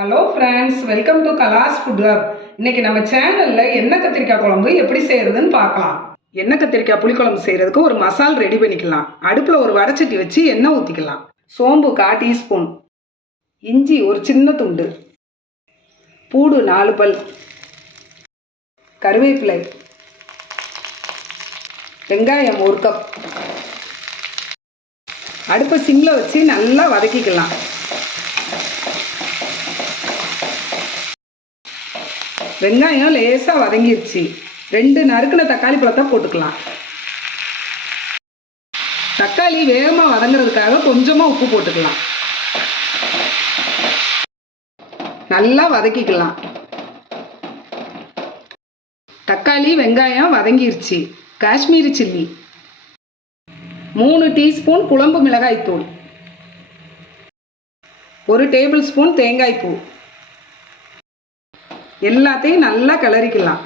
Hello friends, welcome to Kala's food hub. இன்னைக்கு நம்ம சேனலில் எண்ணெய் கத்திரிக்காய் குழம்பு எப்படி செய்கிறதுன்னு பார்க்கலாம். எண்ணெய் கத்திரிக்காய் புளிக்குழம்பு செய்கிறதுக்கு ஒரு மசால் ரெடி பண்ணிக்கலாம். அடுப்பில் ஒரு வடைச்சட்டி வச்சு எண்ணெய் ஊற்றிக்கலாம். சோம்பு 1/4 டீஸ்பூன், இஞ்சி ஒரு சின்ன துண்டு, பூடு 4 பல், கருவேப்பிலை, வெங்காயம் 1 கப். அடுப்பை சிம்மில் வச்சு நல்லா வதக்கிக்கலாம். வெங்காயம் லேசாக வதங்கிருச்சு. 2 நறுக்கின தக்காளி பழத்தை போட்டுக்கலாம். தக்காளி வேகமாக வதங்குறதுக்காக கொஞ்சமாக உப்பு போட்டுக்கலாம். நல்லா வதக்கிக்கலாம். தக்காளி வெங்காயம் வதங்கிருச்சு. காஷ்மீரி சில்லி 3 டீஸ்பூன் குழம்பு மிளகாய்த்தூள், 1 டேபிள் ஸ்பூன் தேங்காய்ப்பூ, எல்லாத்தையும் நல்லா கிளறிக்கலாம்.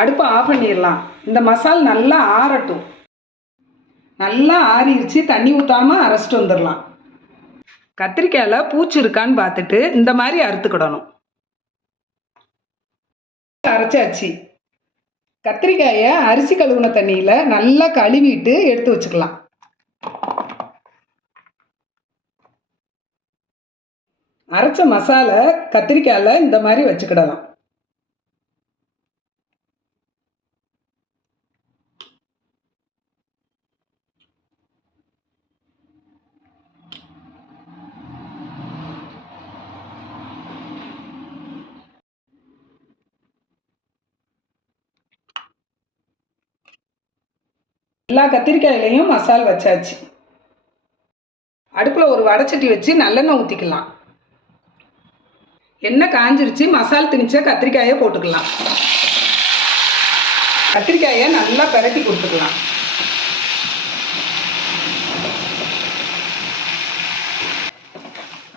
அடுப்பை ஆஃப் பண்ணிடலாம். இந்த மசால் நல்லா ஆறட்டும். நல்லா ஆறிடுச்சு. தண்ணி ஊற்றாமல் அரைச்சிட்டு வந்துடலாம். கத்திரிக்காயில் பூச்சி இருக்கான்னு பார்த்துட்டு இந்த மாதிரி அறுத்துக்கிடணும். அரைச்சாச்சு. கத்திரிக்காயை அரிசி கழுவுன தண்ணியில் நல்லா கழுவிட்டு எடுத்து வச்சுக்கலாம். அரைச்ச மசாலா கத்திரிக்காயில் இந்த மாதிரி வச்சுக்கிடலாம். எல்லா கத்திரிக்காயிலையும் மசால் வச்சாச்சு. அடுப்பில் ஒரு வடைச்சட்டி வச்சு நல்லெண்ணெய் ஊற்றிக்கலாம். எண்ணெய் காஞ்சிருச்சு. மசால் திணிச்ச கத்திரிக்காயை போட்டுக்கலாம். கத்திரிக்காயை நல்லா பிரட்டி கொடுத்துக்கலாம்.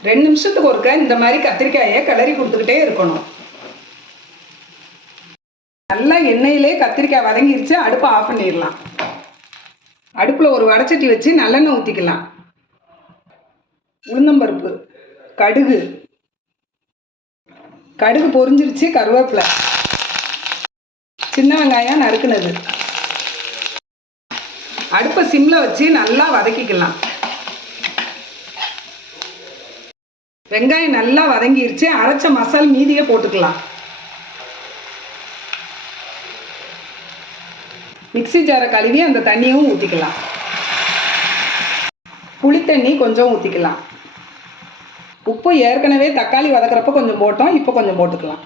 ரெண்டு நிமிஷத்துக்கு ஒருக்க இந்த மாதிரி கத்திரிக்காயை கிளறி கொடுத்துக்கிட்டே இருக்கணும். நல்லா எண்ணெயிலே கத்திரிக்காய் வதங்கிருச்சு. அடுப்பை ஆஃப் பண்ணிடலாம். அடுப்பில் ஒரு வடைச்சட்டி வச்சு நல்லெண்ணெய் ஊற்றிக்கலாம். உளுந்தம்பருப்பு, கடுகு பொரிஞ்சிருச்சு. கருவேப்பிலை, சின்ன வெங்காயம் நறுக்குனது. அடுப்பை சிம்மில் வச்சு நல்லா வதக்கிக்கலாம். வெங்காயம் நல்லா வதங்கிருச்சு. அரைச்ச மசால் மீதியை போட்டுக்கலாம். மிக்ஸி ஜாரை கழுவி அந்த தண்ணியும் ஊற்றிக்கலாம். புளித்தண்ணி கொஞ்சம் ஊற்றிக்கலாம். உப்பு ஏற்கனவே தக்காளி வதக்கிறப்ப கொஞ்சம் போட்டோம், இப்போ கொஞ்சம் போட்டுக்கலாம்.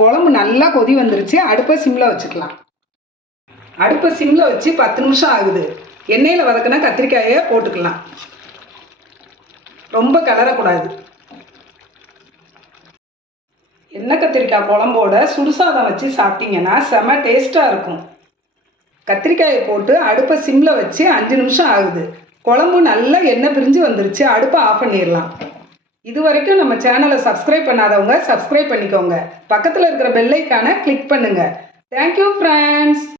குழம்பு நல்லா கொதி வந்துருச்சு. அடுப்பை சிம்மில் வச்சுக்கலாம். அடுப்பை சிம்மில் வச்சு 10 நிமிஷம் ஆகுது. எண்ணெயில் வதக்கினா கத்திரிக்காயை போட்டுக்கலாம். ரொம்ப கிளறக்கூடாது. எண்ணெய் கத்திரிக்காய் குழம்போட சுடுசாதம் வச்சு சாப்பிட்டீங்கன்னா செம டேஸ்ட்டாக இருக்கும். கத்திரிக்காயை போட்டு அடுப்பை சிம்மில் வச்சு 5 நிமிஷம் ஆகுது. குழம்பு நல்லா எண்ணெய் பிரிஞ்சு வந்துருச்சு. அடுப்பை ஆஃப் பண்ணிடலாம். இது வரைக்கும் நம்ம சேனலை சப்ஸ்கிரைப் பண்ணாதவங்க சப்ஸ்கிரைப் பண்ணிக்கோங்க. பக்கத்தில் இருக்கிற பெல் ஐக்கானை கிளிக் பண்ணுங்கள். Thank you friends.